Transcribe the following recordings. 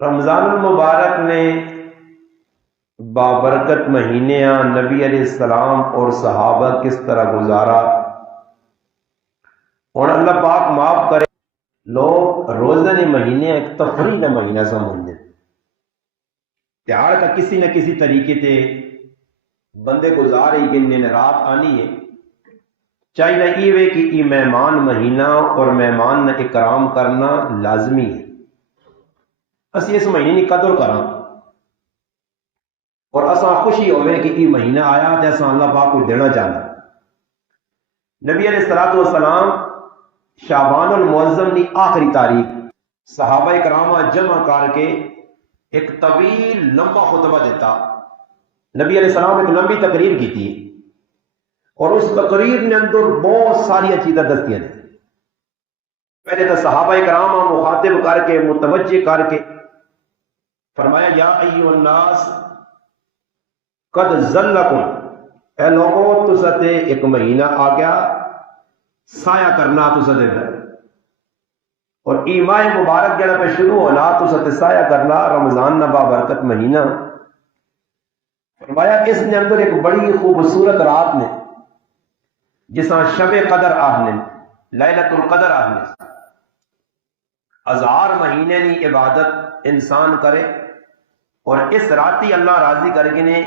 رمضان المبارک نے بابرکت مہینے نبی علیہ السلام اور صحابہ کس طرح گزارا، اور اللہ پاک معاف کرے لوگ روزہ مہینے ایک تفریح کا مہینہ سمجھتے ہیں۔ تہاڑ کا کسی نہ کسی طریقے سے بندے گزار ہی گن رات آنی ہے، چاہیے یہ کہ یہ مہمان مہینہ اور مہمان نے اکرام کرنا لازمی ہے۔ اسی اس مہینے کی قدر کراں اور اساں خوشی ہوئے کہ یہ مہینہ آیا تو اساں اللہ پاک کو دینا چاہنا۔ نبی علیہ الصلوۃ والسلام شعبان المعظم کی آخری تاریخ صحابہ کرامہ جمع کر کے ایک طویل لمبا خطبہ دیتا۔ نبی علیہ السلام ایک لمبی تقریر کی تھی اور اس تقریر نے اندر بہت ساری چیزیں دستیاں نے۔ پہلے تو صحابہ کرامہ مخاطب کر کے متوجہ کر کے فرمایا یا ایھا الناس قد ظلکم، اے لوگوں تستے ایک مہینہ آ گیا سایہ کرنا تستے پہ، اور ایماء مبارک جڑا پہ شروع ہونا تستے سایہ کرنا رمضان نہ بابرکت مہینہ۔ فرمایا اس نے اندر ایک بڑی خوبصورت رات نے جساں شب قدر آہنے لیلۃ القدر آہنے، ہزار مہینے کی عبادت انسان کرے اور اس راتی اللہ راضی کر کے نے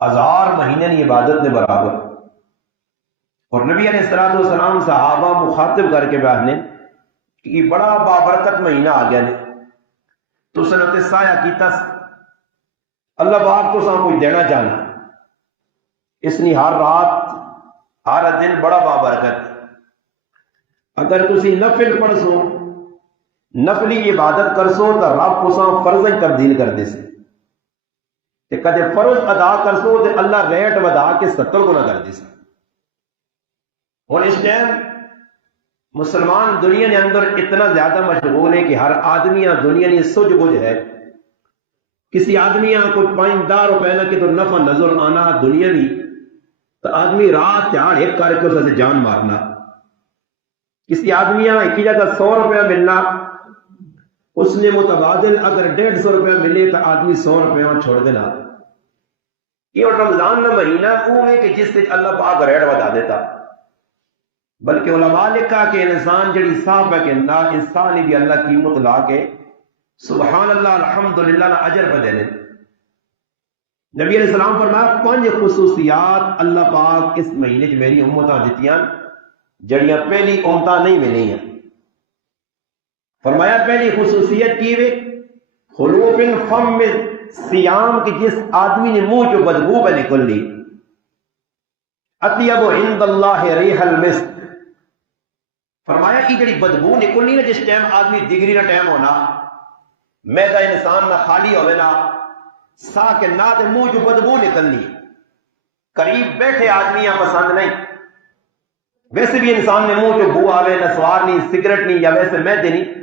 ہزار مہینے کی عبادت نے برابر۔ اور نبی علیہ الصلوۃ والسلام صحابہ مخاطب کر کے بیان نے کہ یہ بڑا بابرکت مہینہ آ گیا نے تو سنت سایہ کیتا، اللہ پاک تو سان کچھ دینا چاہنا، اس نے ہر رات ہر دن بڑا بابرکت۔ اگر تسی نفل پڑھ سو نفلی عبادت کر سو تو رب کو سان فرض تبدیل کر دے سے، کہ کدے فرض ادا کر سو تو اللہ ریٹ ودا کے 70 گنا کر دے سے۔ اور اس ٹائم مسلمان دنیا کے اندر اتنا زیادہ مشغول ہے کہ ہر آدمی دنیا نے سوچ بوجھ ہے، کسی آدمی کوئی 5-10 روپے نہ کہ تو نفع نظر آنا دنیا بھی تو آدمی رات تہاڑ ایک کر کے اسے جان مارنا۔ کسی آدمی ایک جگہ 100 روپیہ ملنا، اس نے متبادل اگر 150 روپیہ ملے تو آدمی 100 روپیہ چھوڑ دینا۔ یہ رمضان کا مہینہ وہ ہے کہ جس سے اللہ پاک ریٹ بتا دیتا، بلکہ علماء نے کہا کہ انسان جڑی صاحب ہے کہ انسان بھی اللہ قیمت لا کے سبحان اللہ الحمدللہ نہ اجر پہ دینے۔ نبی علیہ السلام فرمایا 5 خصوصیات اللہ پاک اس مہینے چ میری امتاں دتیاں جڑیاں پہلی امتاں نہیں ملی ہیں۔ فرمایا پہلی خصوصیت کی وے خلوف الفم سیام کی، جس آدمی نے منہ جو بدبو پہ نکل لی، اطیب عند اللہ ریح المسک۔ فرمایا کہ جڑی بدبو نکلنی نا جس ٹائم آدمی ڈگری نہ ٹائم ہونا، میدا انسان نہ خالی ہوئے نا سا کے نہ دے منہ جو بدبو نکلنی، قریب بیٹھے آدمی پسند نہیں۔ ویسے بھی انسان نے منہ جو بو آوے نہ سوار نہیں سگریٹ نہیں یا ویسے میدے نہیں،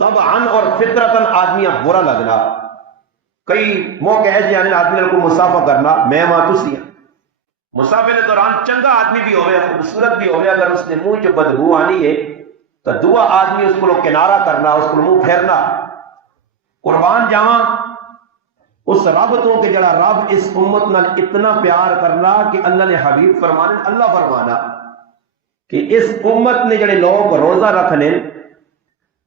طبعاً اور فطرتاً آدمی برا لگنا۔ کئی موقع ہے جی آدمی کو مسافہ کرنا، میں ماں تسی مسافر کے دوران چنگا آدمی بھی ہوئے خوبصورت بھی ہوئے، اگر اس نے منہ جو بدبو آنی ہے تو دعا آدمی اس کو کنارہ کرنا، اس کو منہ پھیرنا۔ قربان جاواں اس رب تو کہ جڑا رب اس امت نال اتنا پیار کرنا کہ اللہ نے حبیب فرمانے اللہ فرمانا کہ اس امت نے جڑے لوگ روزہ رکھنے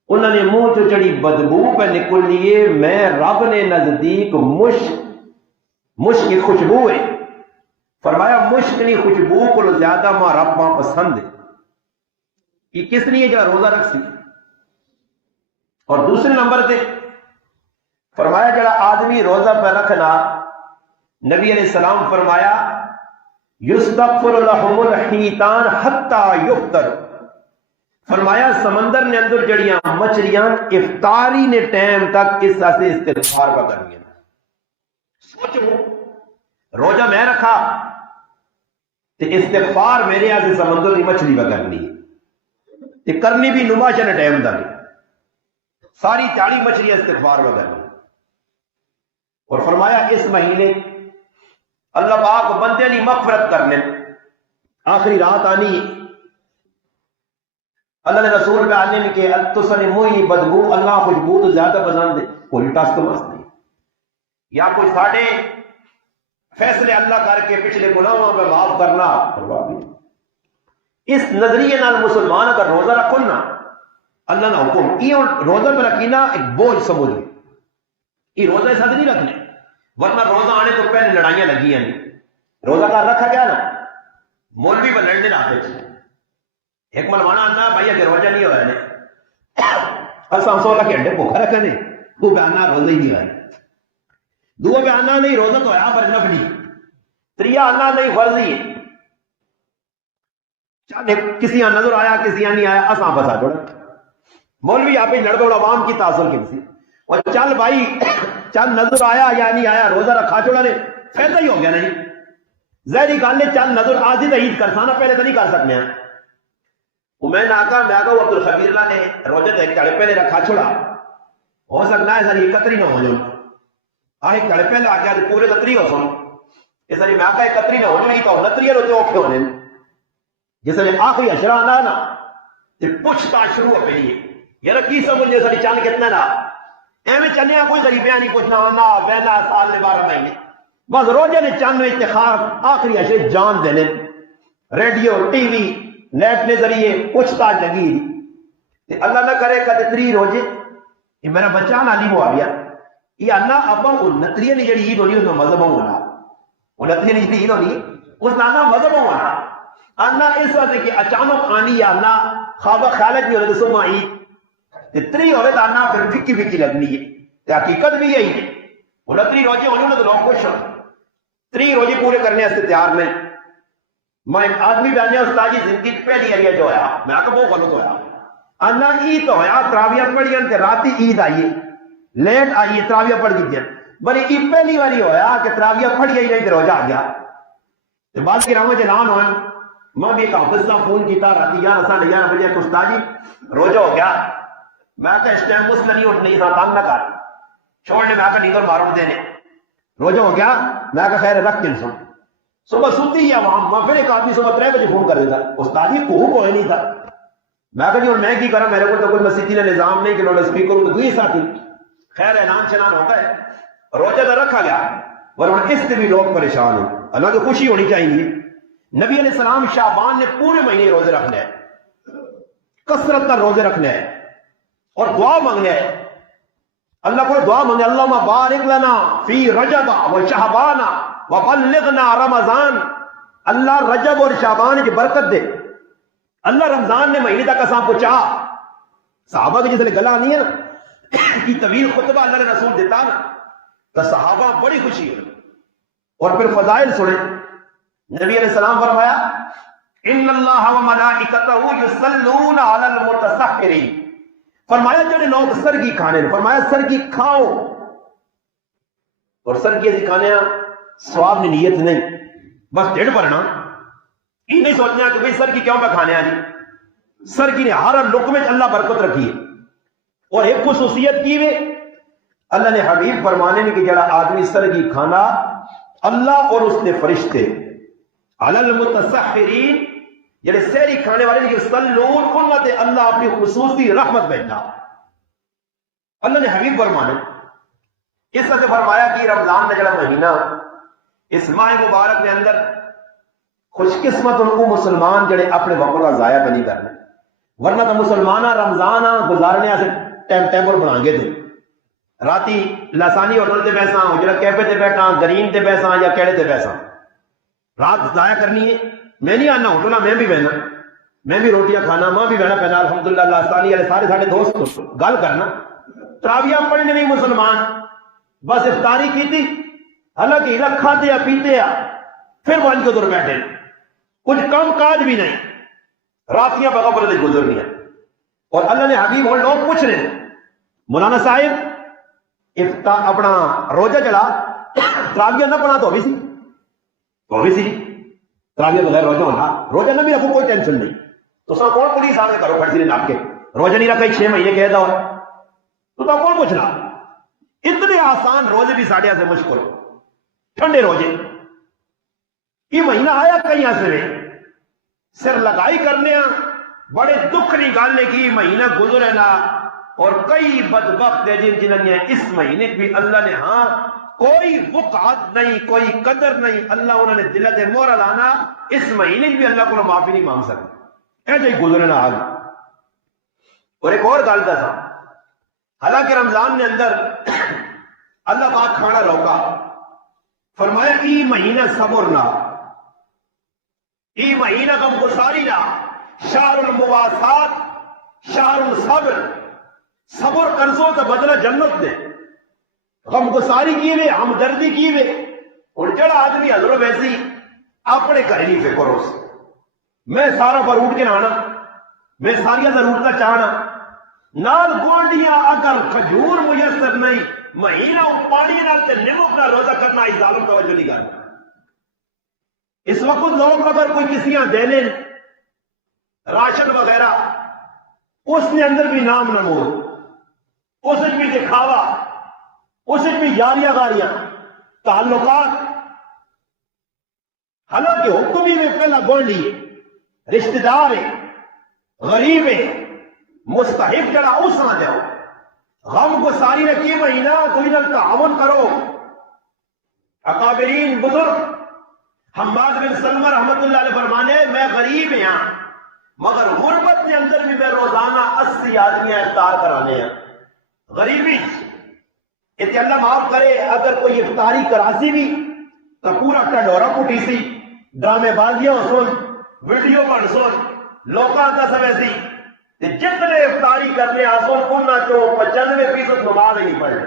انہوں نے منہ جو جڑی بدبو پہ نکل لیے میں رب نے نزدیک مشک کی خوشبو ہے۔ فرمایا مشک کی خوشبو کو زیادہ ماں رب ماں پسند ہے۔ یہ کس لیے جڑا روزہ رکھ سی؟ اور دوسرے نمبر پہ فرمایا جڑا آدمی روزہ پہ رکھنا، نبی علیہ السلام فرمایا یستغفر لهم الحیتان حتی یفطر۔ فرمایا سمندر نے اندر جڑیاں مچھلیاں افطاری نے ٹائم تک اس سے استغفار پہ کرنی۔ سوچو روزہ میں رکھا تو استغفار میرے آج سمندر کی مچھلی پہ کرنی ہے، کرنی بھی نماشا نے ٹائم دا نہیں، ساری چاڑی مچھلیاں استغفار پہ کرنی۔ اور فرمایا اس مہینے اللہ پاک بندے کی مغفرت کرنے، آخری رات آنی اللہ نے رسول پہ آنے میں کہ تسن موئی بدبو اللہ خوشبو تو زیادہ پسند ہے، کوئی ٹس تو مس نہیں، یا کوئی ساڑھے فیصلے اللہ کر کے پچھلے گناہوں پہ معاف کرنا پرواہ نہیں۔ اس نظریے نال مسلمان اگر روزہ رکھو نا اللہ نہ حکم یہ روزہ پہ رکھینا ایک بوجھ سمجھ لے، یہ روزہ ساتھ نہیں رکھنے، ورنہ روزہ آنے تو پہلے لڑائیاں لگی ہیں، روزہ کا رکھا کیا نا مولوی پہ لڑنے لاتے تھے، ایک ملوانا آنا بھائی اگر روزہ نہیں ہو رہا ہے اساں 16 گھنٹے بھوکا رکھا نے وہ بیانا روزہ ہی نہیں ہوا ہے، دو بیانا نہیں روزہ تو آیا پر نفلی، تریا آنا نہیں فرضی ہے، کسی یہاں نظر آیا کسی یہاں نہیں آیا اساں بسا چھوڑا، مولوی آپ ہی لڑ دوڑ عوام کی تاثر کی سی، اور چل بھائی چل نظر آیا یا نہیں آیا روزہ رکھا چھوڑا نے فیصلہ ہی ہو گیا نہیں، ظاہری گل ہے چل نظر آج ہی عید کرسانا پہلے تو نہیں کر سکتے ہیں، میں آقا عبد الخبیر اللہ نے روزہ تو ایک کڑے پہلے رکھا چھوڑا، ہو سکتا ہے سر یہ قطری نہ ہو جاؤ ایک کڑے پہلے آ گیا پورے قطری ہو سن اس لیے میں آقا قطری نہ ہونے نہیں تو نتری روتے اوکھے ہونے جس نے آخری اشرا آنا نا تو پوچھتا شروع ہو پہی ہے یار کی سمجھے ساری چاند کتنا نا ایویں چلے کوئی غریبیاں نہیں پوچھنا ہونا بہنا سال نے 12 مہینے بس روزے نے چند میں اتخاب آخری اشرے جان دینے ریڈیو ٹی وی نیٹ کے ذریعے پوچھتا لگی تے اللہ نہ کرے کدے 3 روزے یہ میرا بچہ نالی وہ آ گیا یہ اللہ ابا نتری نے جڑی عید ہونی اس میں مذہب ہونا وہ نتری نے جڑی عید ہونی اس نانا مذہب ہونا آنا اس وقت کہ اچانک آنی یا آنا خواب خیالت نہیں ہونے تو سما عید 3 ہوئے تو آنا پھر پھکی پھکی لگنی ہے تے حقیقت بھی یہی ہے وہ 29 روزے ہونے تو لوگ خوش ہو 3 روزے پورے کرنے سے تیار نہیں میں آدمی بیانے استاد جی زندگی پہلی ایریا جو ہویا میں آکا بہت غلط ہویا انا عید ہویا تراویہ پڑھی انتے راتی عید آئیے لیٹ آئیے تراویہ پڑھ گئی دیا بلی عید پہلی والی ہویا کہ تراویہ پڑھی ہی نہیں روزہ آ گیا بعض کی رامہ جلان ہوئے میں بھی ایک حافظ صاحب فون کیتا راتی 11 بجے کہ استاد جی روزہ ہو گیا میں آکا اس ٹائم مسئلہ نہیں اٹھ نہیں تھا نہ کر چھوڑنے میں آکا نیدر مارون دینے روزہ ہو گیا میں آکا خیر رکھ کے سن صبح سوتی ہی عوام میں پھر ایک آدمی صبح 3 بجے فون کر دیتا استاد جی کوئی نہیں تھا میں کہا جی اور میں کی کرا میرے کو تو کوئی مسیحی نے نظام نہیں کہ لوڈ اسپیکر تو دوئی ساتھی خیر اعلان چنان ہو گئے روزہ تو رکھا گیا ورنہ اس سے بھی لوگ پریشان ہیں اللہ کو خوشی ہونی چاہیے نبی علیہ السلام شعبان نے پورے مہینے روزے رکھنے ہیں کثرت کا روزے رکھنے ہیں اور دعا مانگنے ہیں اللہ کو دعا مانگنے اللہم بارک لنا فی رجب و شعبان وبلغنا رمضان اللہ رجب اور شعبان کی برکت دے اللہ رمضان نے مہینے تک اساں پہنچا صحابہ کی جس گلا نہیں ہے نا کی طویل خطبہ اللہ نے رسول دیتا نا تو صحابہ بڑی خوشی ہے اور پھر فضائل سنے نبی علیہ السلام فرمایا ان اللہ و ملائکتہ یصلون علی المتسحرین فرمایا جڑے لوگ سرگی کھانے فرمایا سرگی کھاؤ اور سرگی ایسی کھانے سواب نے نیت نہیں بس ڈیڑھ بھرنا یہ نہیں سوچنا کہ بھئی سر کی کیوں پہ کھانے آنی سر کی نے ہر لقمے میں اللہ برکت رکھی ہے اور ایک خصوصیت کی ہے اللہ نے حبیب فرمانے میں کہ جڑا آدمی سر کی کھانا اللہ اور اس نے فرشتے علی المتسحرین جڑے سحری کھانے والے جو صلون انت اللہ اپنی خصوصی رحمت بیٹھا اللہ نے حبیب فرمانے اس سے فرمایا کہ رمضان کا جڑا مہینہ اس ماہ مبارک کے اندر خوش قسمت ان کو مسلمان جڑے اپنے وقت کا ضائع نہیں کرنے ورنہ تو مسلمانہ رمضان گزارنے سے ٹائم ٹیبل بنا گے تھے راتی لسانی ہوٹل تے بیساں جڑا کیفے تے بیٹھا گرین تے بیساں یا کیڑے تے بیساں رات ضائع کرنی ہے میں نہیں آنا ہوٹل میں بھی بہنا میں بھی روٹیاں کھانا میں بھی بہنا پہنا الحمدللہ لسانی والے سارے سارے دوست گل کرنا تراویہ پڑھنے نہیں مسلمان بس افطاری کی تھی حالانکہ ہیلا کھاتے یا پیتے یا پھر مان کے ادھر بیٹھے کچھ کام کاج بھی نہیں راتیاں بغیر سے گزرنی ہے اور اللہ نے حبیب اور لوگ پوچھ رہے مولانا صاحب اپنا روزہ چلا تراویہ نہ پڑھا تو بھی سی تراویہ بغیر روزہ ہونا روزہ نہ بھی رکھو کوئی ٹینشن نہیں تو سب کون پولیس آگے کرو کھڑی نے آپ کے روزہ نہیں رکھا 6 مہینے کہہ دو تو کون پوچھنا اتنے آسان روزے بھی ساڑھے سے مشکل ٹھنڈے روزے یہ مہینہ آیا کہیں سے سر لگائی کرنے بڑے دکھ کی گل کی مہینہ گزرے نا اور کئی بدبخت ہے جنہوں نے اس مہینے بھی اللہ نے ہاں کوئی وقعت نہیں کوئی قدر نہیں اللہ انہوں نے دل سے مہر لانا اس مہینے بھی اللہ کو معافی نہیں مانگ سکتے ایسے ہی گزرے نا حال۔ اور ایک اور گل کا تھا حالانکہ رمضان نے اندر اللہ پاک کھانا روکا فرمایا ای مہینہ صبر نہ ای مہینہ غم گساری نہ شہر المواسات شہر الصبر صبر کرزو تو بدلہ جنت دے غم گساری کیوے ہمدردی کیوے اور جڑا آدمی حضرت ویسی اپنے گھر نہیں فکر اس میں سارا پر اٹھ کے نانا میں ساری ضرورت چاہنا نال گوانڈیاں اگر کھجور میسر نہیں مہینہ پانی نال تے نمک نہ روزہ کرنا اس ظالم توجہ نہیں کرنا۔ اس وقت لوگ اگر کوئی کسیاں دینے راشن وغیرہ اس نے اندر بھی نام نمود اس بھی دکھاوا اس بھی یاریاں غاریاں تعلقات حالانکہ حکمی میں پہلا گوانڈی رشتہ دار ہے غریب ہے مستحق جڑا اس نہ جاؤ غم کو ساری نے کی مہینہ کوئی نہ تعاون کرو۔ اکابرین بزرگ حماد بن سلمہ رحمت اللہ علیہ فرمانے میں غریب ہاں مگر غربت کے اندر بھی میں روزانہ 80 آدمیاں افطار کرانے ہیں غریبی اتنے اللہ معاف کرے اگر کوئی افطاری کراسی بھی تو پورا ٹنڈورا کٹی سی ڈرامے بازیاں سن ویڈیو بن سن لوکاں کا سب ایسی جتنے افطاری کرنے آسون انہاں چو 95% نماز ہی نہیں پڑھنے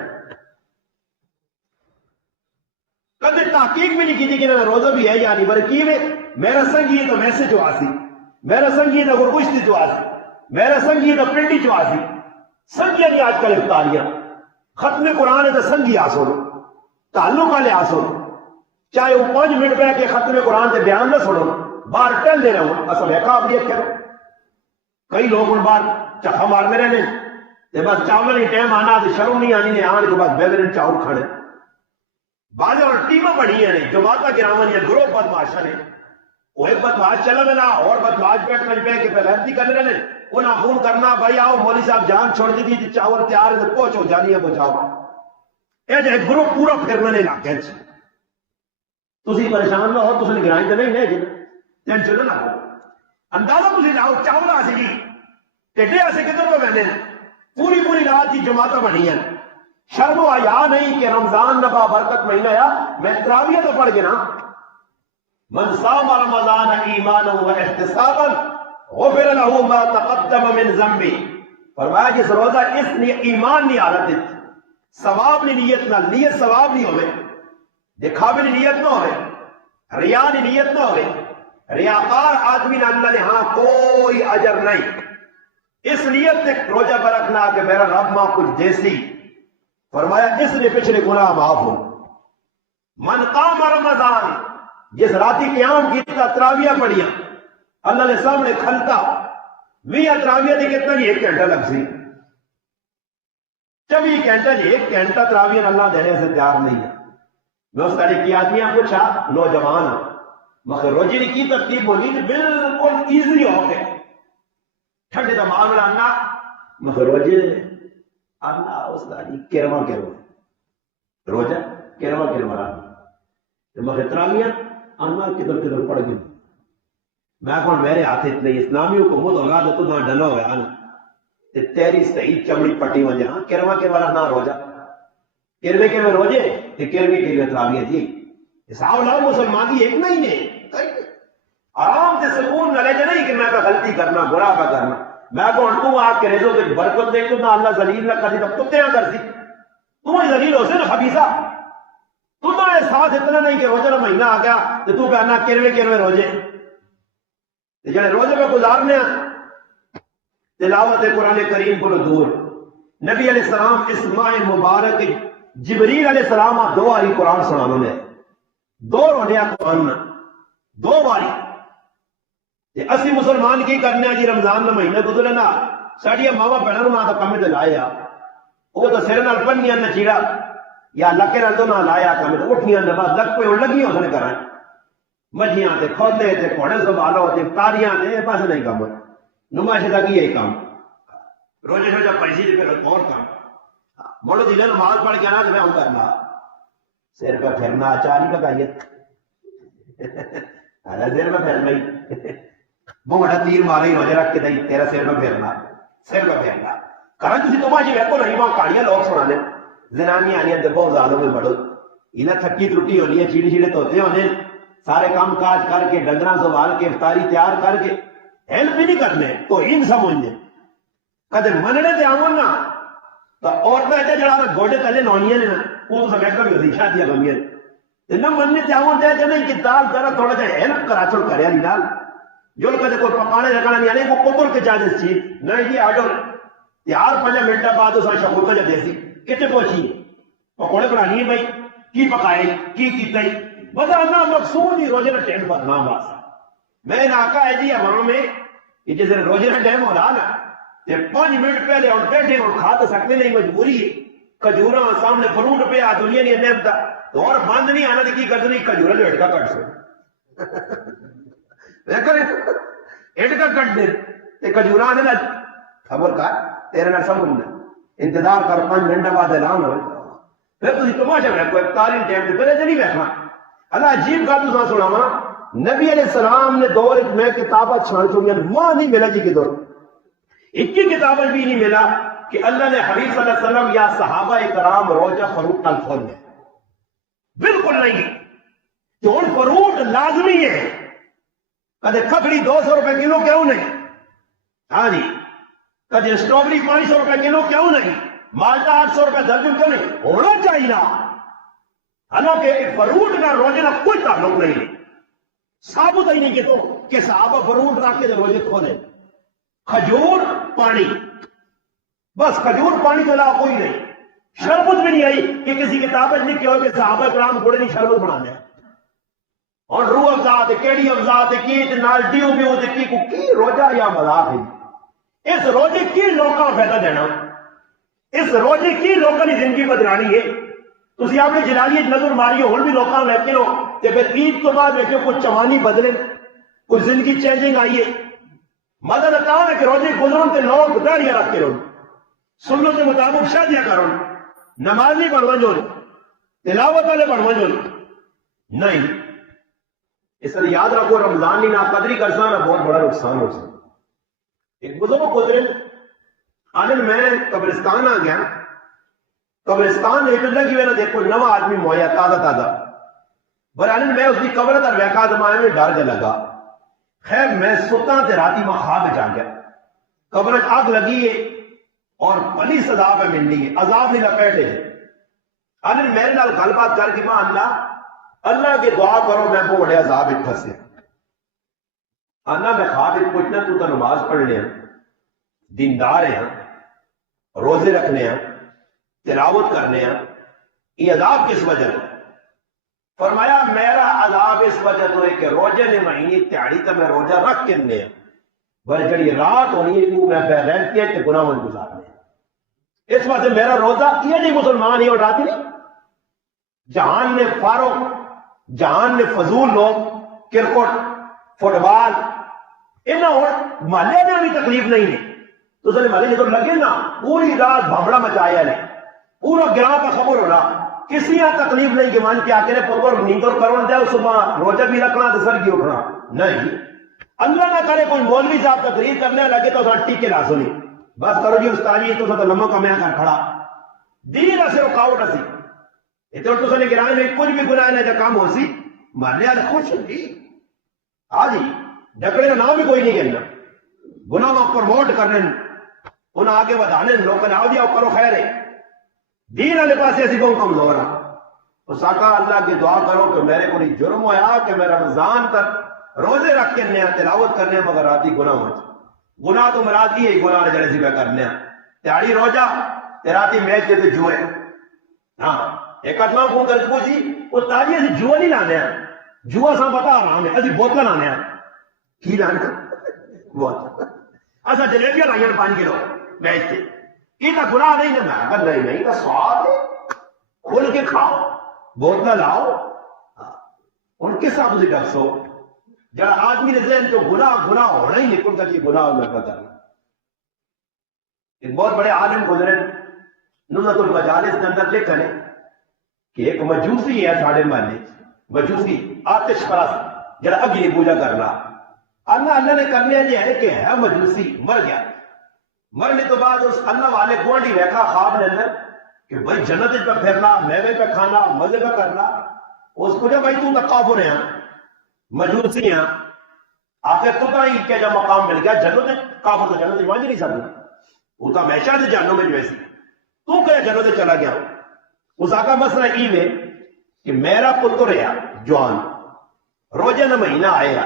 کدھے تحقیق بھی نہیں کی تھی کہ روزہ بھی ہے یا نہیں بلکہ میں میرا سنگی تو میسج جو آسی میرا سنگی تو گرگشتی جو آسی میرا سنگی تو پنڈی جو آسی سنگیاں نہیں آج کل افطاریاں ختم قرآن ہے تو سنگی آسون تعلق والے آسون چاہے وہ 5 منٹ پہ کہ ختم قرآن سے بیان نہ سنو باہر ٹل دے رہا ہوں اصل ہے قابلیت کرو کئی لوگ ان بار چکھا مارنے رہنے تے بس چاول نہیں ٹائم آنا تو شرم نہیں آنی نے آن کے بعد بیدرین چاول کھڑے بعض اور ٹیمیں بڑھی ہیں جماعتہ گرامن یا گروہ بدماشا نے وہ ایک بدماش چلا میں نا اور بدماش بیٹھ کر پہ کہ غیرتی کرنے رہنے انہاں خون کرنا بھائی آؤ مولوی صاحب جان چھوڑ دی تھی چاول تیار ہے پہنچو جانی ہے پہنچاؤ اے جو گروہ پورا پھرنے نے علاقے تسی پریشان نہ ہو تسی نگرانی تو نہیں ہے جی ٹینشن نہ ہو اندازہ تسی لاؤ چاول آ سی ٹیڈے ایسے کدھر کو بہنے پوری پوری رات کی جماعتیں بڑھی ہیں شرم و حیا نہیں کہ رمضان نبا برکت مہینہ یا میں تراویح تو پڑھ کے نا من صام رمضان ایمانا و احتسابا غفر له ما تقدم من ذنبه فرمایا جس روزہ اس نے ایمان نہیں حالت ثواب نہیں نیت نہ نیت ثواب نہیں ہوئے دکھاوے نہیں نیت نہ ہوئے ریا نہیں نیت نہ ہوئے ریاکار آدمی نے اللہ نے ہاں کوئی اجر نہیں اس نیت سے روزہ پر رکھنا کہ میرا رب ماں کچھ دیسی فرمایا اس نے پچھلے گناہ معاف ہو۔ من قام رمضان جس راتی قیام کی تراویح پڑھیا اللہ نے سامنے کھلتا 20 تراویح دی کتنا جی 1 گھنٹہ لگ سی 24 گھنٹہ جی 1 گھنٹہ تراویح اللہ دینے سے تیار نہیں ہے۔ میں اس طرح کی آدمیاں پوچھا نوجوان مگر روزی کی ترتیب بولی بالکل ایزی ہو گئے ٹھنڈے کا معاملہ آنا مگر روزے آنا اس داری کروا روزہ کروا مگر تراویح آنا کدھر کدھر پڑ گئی میں کون میرے ہاتھ اتنے اسلامی حکومت ہوگا تو تمہیں ڈلا ہوا نا تیری صحیح چمڑی پٹی وجہ کروا رہنا روزہ کروے روزے کروے تراویح جی حساب لاؤ مسلمان کی ایک نہیں ہے آرام سے سکون نہ لے جائے نہیں کہ میں کا غلطی کرنا گناہ کا کرنا میں کون تو آپ کے ریزوں کی برکت دیکھ تو نہ اللہ ذلیل نہ کرتی تب کتے نہ کرتی تم ذلیل ہو سے نا خبیثہ تو احساس اتنا نہیں کہ روزہ نہ مہینہ آ گیا تو کہنا کروے روزے جڑے روزے پہ گزارنے تلاوت قرآن کریم کو دور نبی علیہ السلام اس ماہ مبارک جبریل علیہ السلام 2 باری قرآن سنانا نے 2 رونے قرآن میں 2 باری اسی مسلمان کی کرنے جی رمضان کا مہینہ گزرے نا ساڑی ماوا بہنوں نہ تو کم تے لایا وہ تو سر نال پنیاں نہ چیڑا یا لکے نال تو نہ لایا کم تے اٹھیاں نہ بس لگ کوئی لگی اس نے کرا مجھیاں تے کھودے تے گھوڑے سنبھالو تے تاریاں تے بس نہیں کم نمائش کا کی ہے کام روزے سے جب پیسے پھر اور کام بولو جی نماز پڑھ کے آنا تو میں ہوں کرنا سر پہ پھرنا اچار ہی پکائیے سر پہ پھرنا ہی بڑا تیر مارے روزے رکھ کے دیں تیرا سر پہ پھرنا کرن تسی تماشے ویکھو نہیں وہاں کہانیاں لوگ سنانے زنانی آنی ہیں بہت زیادہ میں بڑھو انہیں تھکی ترٹی ہونی ہے چیڑی چیڑے توتے ہونے سارے کام کاج کر کے ڈنگراں سنبھال کے افطاری تیار کر کے ہیلپ بھی نہیں کرنے تو ان سمجھنے کدے مننے تے آون نا تو عورتاں ایسے جڑا گوڈے تلے نونیاں نے نا وہ تو سمجھ کر بھی ہوتی شادیاں گمیاں تے نہ مننے تے آون تے نہیں کہ دال ذرا تھوڑا جہا ہیلپ کرا چھوڑ کریا نہیں نال جو کدے کوئی پکانے لگانا نہیں آنے وہ کتر کے چاہتے چیز نہیں جی آڈر تیار 5 منٹ بعد اس شکوتا جا دیسی کتنے پہنچی پکوڑے بنانی ہے بھائی کی پکائے کی کیتا ہی بس اللہ مقصود ہی روزے کا ٹائم پر نام واسطہ میں نے آقا ہے جی عوام میں کہ جس روزے کا ٹائم ہو رہا نا کہ 5 منٹ پہلے اور بیٹھے اور کھا تو سکتے نہیں مجبوری ہے کھجورا سامنے فروٹ پہ آ دنیا نہیں نعمتا تو اور بند نہیں آنا تو کی کرتے نہیں کھجورا لیٹ کا کٹ سو ایڈ کا کٹ دے کھجورا آنے لگ خبر کا تیرے نال سمجھنا انتظار کر 5 منٹ بعد اعلان ہو پھر تسی تماشا ویکھو افطاری ٹائم تے پہلے نہیں ویکھنا اللہ عجیب گل تساں سناواں نبی علیہ السلام نے دور میں کتاباں چھان چھوڑیاں ماں نہیں ملا جی کدھر ایک ہی کتاب بھی نہیں ملا کہ اللہ نے حبیب صلی اللہ علیہ وسلم یا صحابہ کرام روزہ فروٹ نال کھولنے بالکل نہیں تو فروٹ لازمی ہے کدے کھکڑی 200 روپے کلو کیوں نہیں ہاں جی کدے اسٹرابری 500 روپے کلو کیوں نہیں مالٹا 800 روپے درجن کیوں نہیں ہونا چاہیے حالانکہ فروٹ کا روزے کا کوئی تعلق نہیں ثابت ہی نہیں کہ تو کہ صحابہ فروٹ رکھ کے روزے کھولے کھجور پانی بس کھجور پانی کے علاوہ کوئی نہیں شربت بھی نہیں آئی کہ کسی کتاب میں لکھے ہو کہ صحابہ کرام گھوڑے نہیں شربت بنا لیا اور روح افزا کیڑی افزا کی نال ڈیو بیو کی روزہ یا مذاق ہے اس روزے کی لوگوں کو فائدہ دینا اس روزے کی لوگوں کی زندگی بدلانی ہے تسی آپ نے جلالیت نظر ماری ہو بھی لوگوں لے کے لو کہ پھر عید تو بعد دیکھو کچھ چوانی بدلے کچھ زندگی چینجنگ آئیے مدد کہا ہے کہ روزے گزرن تے لوگ داڑیاں رکھ کے رہو سنت کے مطابق شادیاں کرو نماز نہیں پڑھوا جو تلاوت والے پڑھوا جو نہیں اس لیے یاد رکھو رمضان کی ناقدری کر سکنا بہت بڑا نقصان ہو سکتا ایک بزرگ گزرے آنند میں قبرستان آ گیا قبرستان ایک اللہ کی وجہ دیکھو نواں آدمی مویا تازہ پر آنند میں اس کی قبر تر ویکھا زمانے میں ڈر جا لگا خیر میں ستا تے راتی میں خواب جا گیا قبر آگ لگی ہے اور بڑی سزا پہ ملنی ہے عذاب نہیں لپیٹے آنند میرے نال گل بات کر کے ماں اللہ کی دعا کرو میں بڑے عذاب ایک پھنسے آنا میں خواب ایک پوچھنا تو نماز پڑھنے ہیں دیندار ہیں روزے رکھنے ہیں تلاوت کرنے ہیں یہ عذاب کس وجہ ہے فرمایا میرا عذاب اس وجہ تو ہے کہ روزے نے مہینے تیاری تو میں روزہ رکھ کے نے پر جڑی رات ہونی ہے وہ میں بغیر کے تے گناہ من گزارنے اس وجہ میرا روزہ یہ نہیں مسلمان ہی اور راتی نہیں جہان نے فاروق جہان نے فضول لوگ کرکٹ فٹ بال انہیں مالے میں بھی تکلیف نہیں ہے تو سلے مالے جب لگے نا پوری رات بھامڑا مچایا ہے پورا گراں کا خبر ہونا کسی یہاں تکلیف نہیں کہ مان کے آکے نے پرور نیندر کرون دے صبح روزہ بھی رکھنا تو سر کی اٹھنا نہیں اللہ نہ کرے کوئی مولوی صاحب تقریر کرنے لگے تو سر ٹیکے لا سنی بس کرو جی استاد جی تو سر لمبا کمیا کر کھڑا دین سے رکاوٹ سی اتنے تو سر گرانے میں کچھ بھی گناہ نہیں کام ہو سی مارنے والے خوش ہوگی ہاں جی ڈکڑے کا نام بھی کوئی نہیں کہنا گناہ کو پروموٹ کرنے انہیں آگے بڑھانے لوگ آؤ جی آؤ کرو خیر ہے دین والے پاس ایسی کون کمزور ہے تو ساکا اللہ کی دعا کرو کہ میرے کو نہیں جرم ہوا کہ میں رمضان تک روزے رکھ کے نیا تلاوت کرنے مگر راتی گناہ ہو گناہ تو مراد ہی گناہ جڑے سی پہ کرنے تیاری روزہ راتی میچ دیتے جوئے ہاں ایک اتنا فون کر پوچھی وہ تاجی ایسی جوا نہیں لانے ہیں جوا سا پتا آرام ہے ایسی بوتل لانے ہیں کی لانے بہت ایسا جلیبیاں لائیں 5 کلو میچ سے یہ تو گناہ نہیں نا اگر نہیں تو سواد ہے کھول کے کھاؤ بوتل لاؤ ان کے ساتھ ڈر سو جڑا آدمی نے ذہن جو گناہ ہونا ہی نکل گا کہ گناہ میں پتہ نہیں. ایک بہت بڑے عالم گزرے نزہۃ المجالس کے اندر لکھا ہے کہ ایک مجوسی ہے ساڑھے محلے مجوسی آتش پرست جڑا اگی کی پوجا کرنا اللہ نے کر لیا یہ ہے کہ ہے مجوسی مر گیا. مرنے تو بعد اس اللہ والے گوانڈی ویکھا خواب نے اندر کہ بھائی جنت پہ پھرنا میوے پہ کھانا مزے پہ کرنا. اس کو جو بھائی تو کافر ہے مجوسی ہیں آخر تو ہی کیا جب مقام مل گیا جنت کافر تو جنت مان نہیں سکتا وہ تو ہمیشہ سے جانوں میں جو ایسی تو کیا جنت چلا گیا. اس آقا مسئلہ یہ ہے کہ میرا پتر ہے جوان روزے نہ مہینہ آیا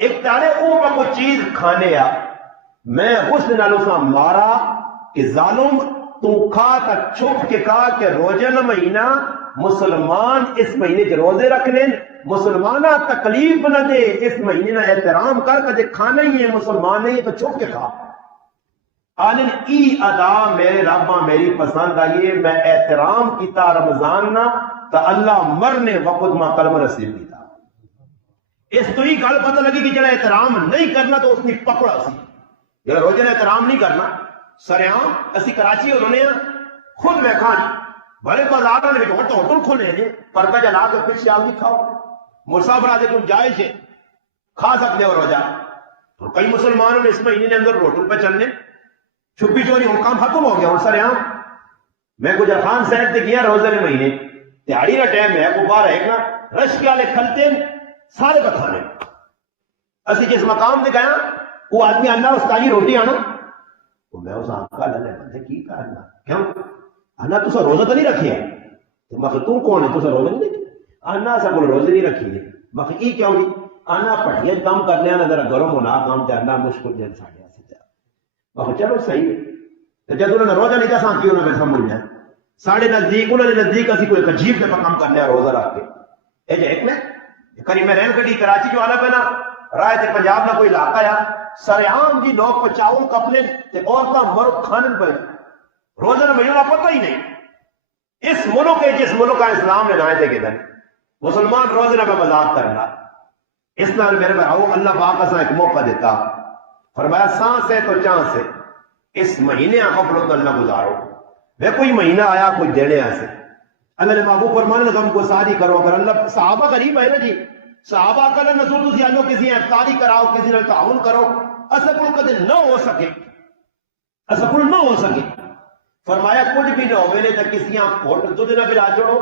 ایک تارے اوپر کوئی چیز کھانے آ میں حسن نالو سا مارا کہ ظالم تو کھا تا چھپ کے کہا کہ روزے نہ مہینہ مسلمان اس مہینے کے روزے رکھ لیں مسلمانہ تکلیف نہ دے اس مہینے نہ احترام کر کے کھانا ہی ہے مسلمان نہیں تو چھپ کے کھا. آلن ای ادا میرے ربا میری پسند آئیے میں احترام کیتا رمضان نہ تا اللہ مرنے وقت ماں قلم رسیل کیتا. اس تو ہی گل پتہ لگی کہ جڑا احترام نہیں کرنا تو اس نے پکڑا سی جڑا روزے نے احترام نہیں کرنا سریام اسی کراچی ہونے ہیں خود میں کھانی بڑے بازار نے ہوٹل کھولے ہیں پردہ جلا کے پھر شیال نہیں کھاؤ مسافر آدھے تم جائز ہے کھا سکتے ہو روزہ. تو کئی مسلمانوں نے اس مہینے کے اندر ہوٹل پہ چلنے چھپی چوری ہوں کام ختم ہو گیا ہوں سر یہاں میں گجر خان صاحب سے گیا روزے میں مہینے تیاری کا ٹائم ہے وہ باہر ہے نا رش کے والے کھلتے سارے بکھانے اسی جس مقام سے گیا وہ آدمی آنا اس تاجی روٹی آنا تو میں اس آنکھا لگے بندے کی کرنا کیوں آنا تو سر روزہ تو نہیں رکھی ہے تو میں تم کون ہے تو سر روزہ نہیں رکھی آنا سر کو روزے نہیں رکھی ہے میں ای کیوں نہیں آنا پڑھیا کام کر لیا نا ذرا گرم ہونا کام چلنا مشکل جن ساڑھے چلو صحیح ہے جب انہوں نے روزہ نہیں تھا سانتی انہوں نے سمجھ لیا ساڑھے نزدیک انہوں نے نزدیک اسی کوئی عجیب سے کام کر لیا روزہ رکھ کے اے جے ایک میں کری میں رین گڈی کراچی جو آنا پہنا رائے تھے پنجاب نہ کوئی علاقہ یا سریعام جی لوگ کو چاول کپلے تے عورتاں مرد کھانن پہ روزہ نہ مجھے پتہ ہی نہیں. اس ملک کے جس ملک کا اسلام نے نائے تھے کہ دن مسلمان روزہ نہ پہ مذاق کرنا اسلام میرے بھائی اللہ پاک کا ایک موقع دیتا فرمایا سانس ہے تو چانس ہے اس مہینے آپ اللہ گزارو وہ کوئی مہینہ آیا کوئی دینے ایسے اللہ نے محبوب فرمانے غم کو ساری کرو اگر اللہ صحابہ قریب ہے نا جی صحابہ کا نسول تسی آلو کسی افطاری کراؤ کسی نے تعاون کرو ایسا کوئی کدے نہ ہو سکے ایسا کوئی نہ ہو سکے فرمایا کچھ بھی نہ ہوئے تک کسی پھوٹ دودھ نہ پلا چھوڑو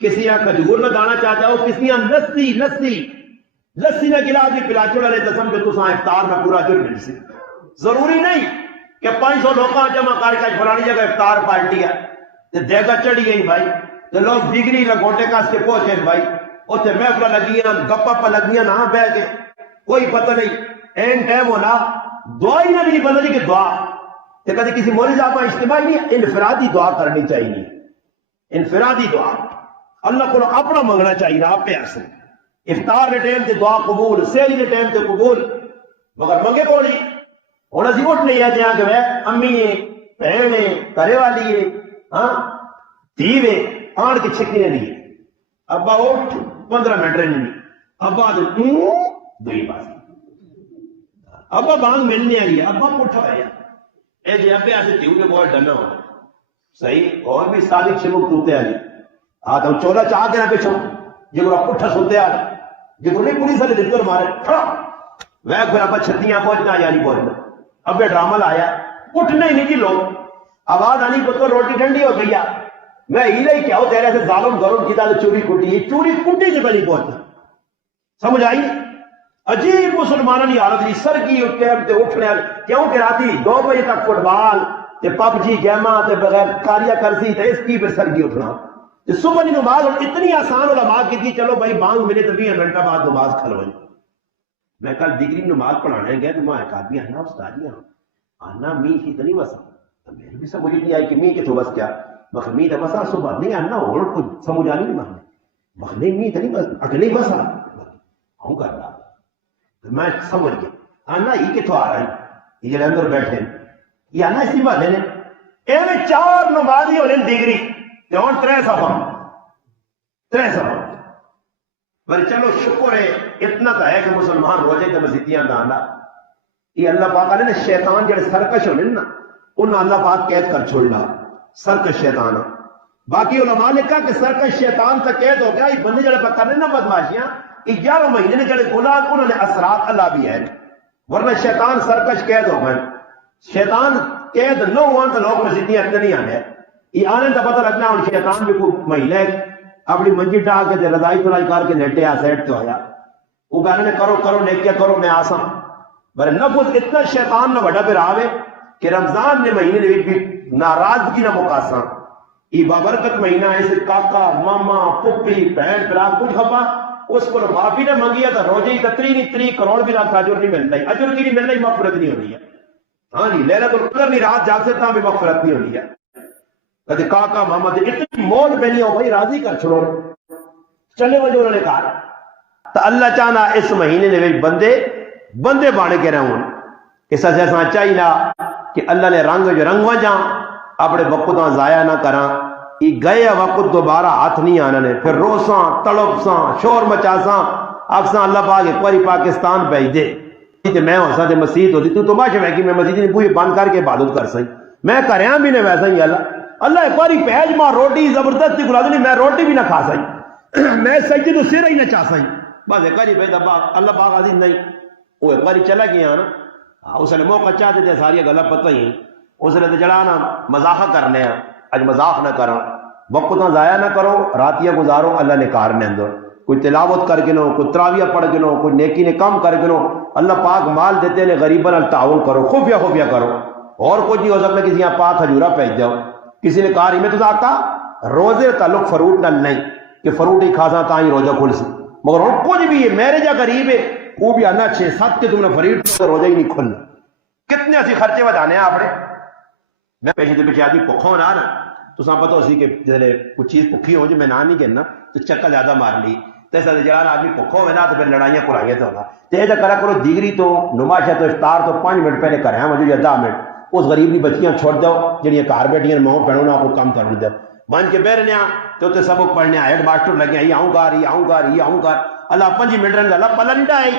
کسی کھجور نہ دانا چاہتا ہو کسی لسی نہ گلاس بھی پلا چھوڑا نہیں تو سمجھو تو افطار میں پورا جرم مل سی. ضروری نہیں کہ 500 لوگ جمع کر کے فلانی جگہ افطار پارٹی ہے تو دیگا چڑھی گئی بھائی تو لوگ ڈگری لگوٹے کا اس کے پہنچے بھائی اتنے محفل لگیاں گپا پہ لگیاں نہ بہ کے کوئی پتہ نہیں این ٹائم ہونا دعا ہی نہ نہیں پتہ نہیں کہ دعا تو کدی کسی مولوی صاحب کا اجتماعی نہیں انفرادی دعا کرنی چاہیے انفرادی دعا اللہ کو اپنا منگنا چاہیے آپ پیار سے افطار کے ٹائم سے دعا قبول سیلی کے ٹائم سے قبول مگر منگے کو نہیں ہونا سی اٹھ نہیں ہے جہاں کہ میں امی ہے بہن ہے کرے والی ہے ہاں تیو ہے آن کے چھکنے نہیں ابا اٹھ 15 منٹ رہنے ابا دوئی بات ابا بانگ ملنے آئی ہے ابا پٹھا ہے اے جی ابے ایسے تیو کے بہت ڈنا ہو صحیح اور بھی سالی چھمک توتے آئی آتا ہوں چولا چاہ کے نہ پیچھو جو پٹھا سوتے آ جو نہیں پولیس والے دل کر مارے وہ پھر ابا چھتیاں پہنچنا یا نہیں پہنچنا ابے ڈرامہ لایا اٹھنے ہی نہیں کی لوگ آواز آنی کو تو روٹی ٹھنڈی ہو گئی میں ہی نہیں کیا ہو تیرے سے ظالم گرم کی دال چوری کٹی سے پہلے پہنچنا سمجھ آئی عجیب مسلمانوں کی حالت نہیں سر کی اٹھنے کیوں کہ راتی 2 بجے تک فٹ بال پب جی گیما بغیر کاریا کرسی اس کی پھر سر کی اٹھنا صبح کی نماز اتنی آسان علماء کی تھی چلو بھائی بانگ ملے تو 20 منٹ بعد نماز کھلوائی میں کل ڈگری نماز پڑھانے گیا تو میں ایک آدمی آنا استاد آنا می کی تو نہیں بسا میرے بھی سمجھ نہیں آئی کہ می کے تو بس کیا مگر می تو بسا صبح نہیں آنا اور کچھ سمجھ آ نہیں مگر نہیں می تو نہیں بس اگلے بسا ہوں کر رہا تو میں سمجھ گیا آنا ہی کتوں آ رہا ہے یہ اندر بیٹھے یہ آنا اسی بات نے ایویں 4 نمازی ہونے ڈگری 3 صفحہ پر چلو شکر ہے اتنا تو ہے کہ مسلمان روزے تے مسیتیاں دانا یہ اللہ پاک نے شیطان جڑے سرکش ہونے نا انہاں اللہ پاک قید کر چھوڑنا سرکش شیطان. باقی علماء نے کہا کہ سرکش شیطان سے قید ہو گیا یہ بندے جڑے پہ کرنے نا بدماشیاں 11 مہینے نے جڑے گناہ انہوں نے اثرات اللہ بھی ہے ورنہ شیطان سرکش قید ہو گئے. شیطان قید نہ ہوا تو لوگ مسیتیاں اتنے نہیں آنے یہ آنے تو پتہ لگنا ہوں شیطان بھی کوئی مہینے اپنی منجی ڈال کے رضائی تلائی کر کے نیٹے آ سیٹ تو آیا وہ کہنے نے کرو کرو نیکیا کرو میں آسا بر نفس اتنا شیطان نہ وڈا پھر آوے کہ رمضان نے مہینے نے بھی ناراضگی نہ مقاساں یہ بابرکت مہینہ ایسے کاکا ماما پپی بہن برا کچھ خبا اس کو معافی نے منگیا تو روزے ہی 3 کروڑ بھی لاکھ اجر نہیں مل رہی اجر کی نہیں مل رہی مغفرت نہیں ہو رہی ہے. ہاں جی لیلۃ القدر نہیں رات جاگ سے بھی مغفرت نہیں ہو رہی ہے. کہتے کاکا ماما دے اتنی موت بہنی ہو بھائی راضی کر چھوڑو چلے وجہ انہوں نے کہا تو اللہ چاہنا اس مہینے نے بندے بانے کے رہوں اس ایسا چاہیے کہ اللہ نے رنگ وجہ اپنے وقتاں ضائع نہ کراں یہ گئے وقت دوبارہ ہاتھ نہیں آنا نے پھر روساں تڑپساں شور مچاساں اکساں اللہ پاک ایک باری پاکستان بھیج دے میں ہوں ساتھ مسجد ہوتی تو تماشا میں کہ میں مسجد نہیں پوری بند کر کے عبادت کر سکیں میں کریاں بھی نہیں ویسا ہی اللہ ایک باری پہج ماں روٹی زبردستی کھلا دیں میں روٹی بھی نہ کھا سکیں میں سجدے تو سر ہی نہ چاہ سکیں بس ایک باری بھائی اللہ پاک عزیز نہیں وہ ایک باری چلا گیا نا اس نے موقع چاہتے تھے ساری گلا پتہ ہی اس نے تو جڑا نا مزاح کرنے ہیں اج مزاح نہ کرو وقت ضائع نہ کرو راتیاں گزارو اللہ نے کارنے اندر کوئی تلاوت کر کے نو کوئی تراویہ پڑھ کے نو کوئی نیکی نے کام کر کے نو اللہ پاک مال دیتے نے غریباً تعاون کرو خفیہ کرو اور کچھ نہیں ہو سکتا کسی یہاں پاک کھجورا پہنچ جاؤ کسی نے کہا میں تو آقا روزے تعلق فروٹ نہ نہیں کہ فروٹ ہی کھاسا تا ہی روزہ کھل سی مگر اور کچھ بھی ہے میرے جا غریب ہے وہ بھی آنا 6-7 کے تم نے فرید روزہ ہی نہیں کھلنا کتنے اسی خرچے بتانے ہیں آپ نے میں پیچھے آدمی پکھا ہونا نا تو سب پتہ اسی کہ کچھ چیز پکھی ہو جو میں نہ نہیں کہنا تو چکا زیادہ مار لی تو ایسا جڑا آدمی پکھا ہوئے نا تو پھر لڑائیاں کرائیاں تو ہونا تو ایسا کرا کرو دیگری تو نماشا تو افطار تو 5 منٹ پہلے کریں مجھے یا 10 منٹ اس غریب کی بچیاں چھوڑ دو جہاں گھر بیٹھیاں ماؤں پڑھو نہ کوئی کام کرنے دو بن کے بہرنے تو تے سبق پڑھنے ہیڈ ماسٹر لگے یہ آؤں گار اللہ 5 منٹ رہنے اللہ پلا نہیں ڈائی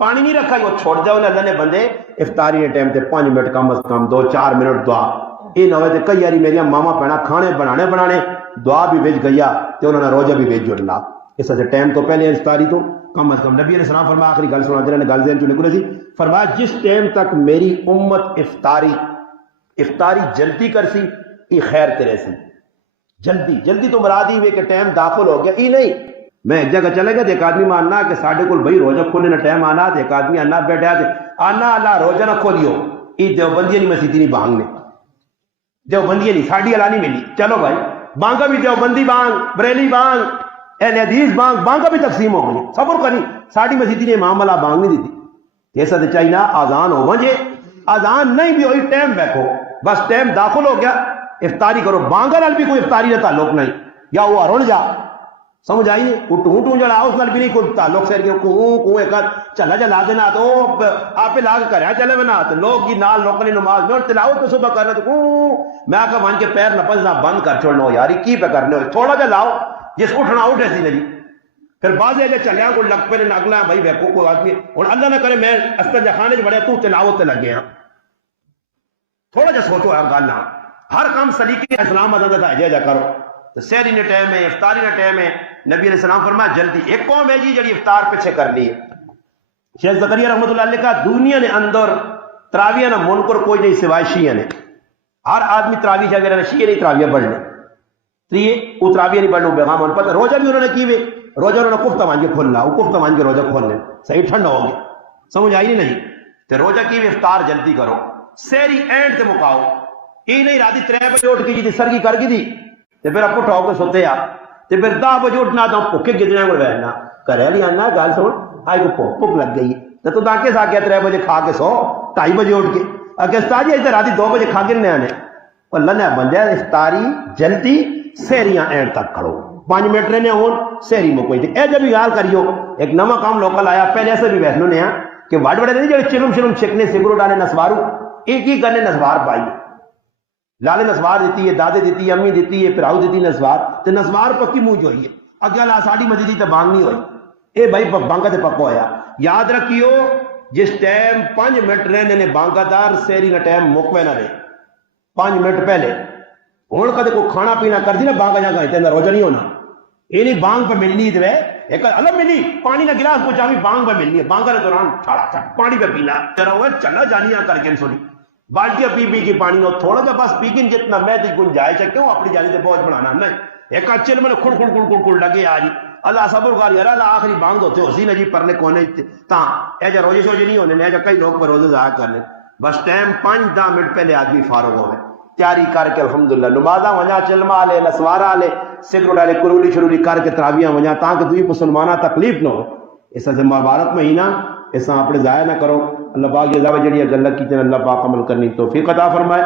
پانی نہیں رکھا وہ چھوڑ جاؤ اللہ نے بندے افطاری ٹائم تے 5 منٹ کم از کم 2-4 منٹ دعا یہ نہ ہوئے کئی باری میری ماما پینا کھانے بنانے دعا بھی بھیج گیا تو انہوں نے روزہ بھی بھیج جڑنا اس سے ٹائم تو پہلے افطاری تو کم از کم نبی علیہ السلام فرمایا آخری گل سنا جنہوں نے گل ذہن چ نکلے سی فرمایا جس ٹائم تک میری امت افطاری جلدی کر سی یہ خیر تیرے سی جلدی تو مراد ہی ہوئے کہ ٹائم داخل ہو گیا یہ نہیں میں ایک جگہ چلے گیا ایک آدمی ماننا کہ ساڈے کول بھائی روزہ کھولنے نہ ٹائم آنا ایک آدمی آنا بیٹھا آنا اللہ روزہ نہ کھولیو یہ دیوبندی نہیں مسیتی نہیں بانگنے دیوبندی نہیں ساڑی اللہ نہیں ملی چلو بھائی بانگا بھی دیوبندی بانگ بریلی بانگ اہل حدیث بانگا بھی تقسیم ہو گئی صبر کرنی ساڑی مسیتی نے امام اللہ بانگ نہیں دیتی ایسا تو چاہیے آزان ہو وجے آزان نہیں بھی ہوئی ٹائم بیٹھو بس ٹائم داخل ہو گیا افطاری کرو بانگا نال بھی کوئی افطاری کا تعلق نہیں یا وہ ہرن جا سمجھ آئیے وہ ٹوں جڑا اس نال بھی نہیں کوئی تعلق سے چلا جلا دینا تو آپ لا کے کریا چلے بنا تو لوگ کی نال لوکلی نماز میں تلاوت تو صبح کرنا تو میں آ کے ون کے پیر نپسنا بند کر چھوڑنا ہو یاری کی پہ کرنے ہو تھوڑا جا لاؤ جس اٹھنا اٹھے سی نہیں پھر بعض ہے چلیا کوئی لگ پہ نگلا بھائی ویکو کوئی آدمی اور اللہ نہ کرے میں استر جخانے چ بڑے تو تلاوت تے لگے ہاں تھوڑا جا سوچو ہے گل نہ ہر کام سلیقے اسلام مدد ہے جا کرو تو سحری نے ٹائم ہے افطاری نے ٹائم ہے نبی علیہ السلام فرمایا جلدی ایک قوم ہے جی جڑی افطار پیچھے کر لی ہے شیخ زکریا رحمۃ اللہ علیہ کا دنیا نے اندر تراویہ نہ منکر کوئی نہیں سوائے شیعہ نے ہر آدمی تراویہ وغیرہ نے شیعہ نہیں تراویہ پڑھ لے تو یہ وہ تراویہ نہیں پڑھ لوں بیغام ان پتہ روزہ بھی انہوں نے کی ہوئے روزہ انہوں نے کفتہ مان کے کھولنا وہ کفتہ مان کے روزہ کھول لیں صحیح ٹھنڈا ہو گیا سمجھ آئی نہیں تو روزہ کی افطار جلدی کرو سحری اینڈ سے مکاؤ یہ نہیں راتی 3 بجے اٹھ کے جی سر کی کر گئی تھی تو پھر آپ اٹھاؤ کے سوتے آ تو پھر 10 بجے اٹھنا تو پکے گدنے کو بہنا کرے لی آنا گل سن آئی کو پک لگ گئی تو تو کے سا کیا 3 بجے کھا کے سو 2:30 بجے اٹھ کے اگر استاد جی رات 2 بجے کھا کے نہیں آنے اللہ نے بندہ افطاری جلدی سحریاں اینڈ تک کھڑو 5 منٹ رہنے ہوں سحری میں کوئی اے جب یاد کریو ایک نواں کام لوکل آیا پہلے ایسے بھی ویسنوں نے کہ وڈ وڈے نہیں جو چلم شلم چھکنے سگرو ڈالے نسوارو ایک ہی کرنے نسوار پائی لالے نسوار دیتی ہے دادے دیتی ہے امی دیتی ہے پھراؤ دیتی نسوار تو نسوار پکی منہ جو ہوئی ہے اگیا لا ساڑی مجیدی تو بانگ نہیں ہوئی اے بھائی بانگا تے پکا ہویا. یاد رکھیو جس ٹائم 5 منٹ رہنے نے بانگا دار سیری کا ٹائم مکوے نہ رہے 5 منٹ پہلے. ہوں کدے کوئی کھانا پینا کر دی نا بانگا جا کے روزہ نہیں ہونا. یہ نہیں بانگ پہ ملنی تو ایک الگ ملی پانی کا گلاس کو چاہیے بانگ پہ ملنی ہے. بانگا کے دوران پانی پہ پینا تیرا وہ چلا جانیاں کر کے سونی بالٹیاں پی پی کے پانی نو تھوڑا جا بس پی کے جتنا میں تی گنجائش ہے کیوں اپنی جانی سے بوجھ بنانا نہیں. ایک اچھے میں کھڑ کھڑ کھڑ کھڑ کھڑ لگے آ جی اللہ صبر کر یار اللہ آخری بانگ ہوتے اسی نے جی پرلے کونے تا اے جا روزے شوجے نہیں ہونے اے جا کئی لوگ روزے ضائع کرنے. بس ٹائم 5-10 منٹ پہلے آدمی فارغ ہوئے تیاری کر کے الحمدللہ نمازاں ونجا چلما لے نسوارا لے سگریٹ والے کرولی شرولی کر کے تراویاں ونجا تاکہ دوئی مسلمانہ تکلیف نہ ہو. اس سے مبارک مہینہ اس اپنے ضائع نہ کرو. اللہ پاک یہ جڑی گل کی اللہ پاک عمل کرنی توفیق عطا فرمائے.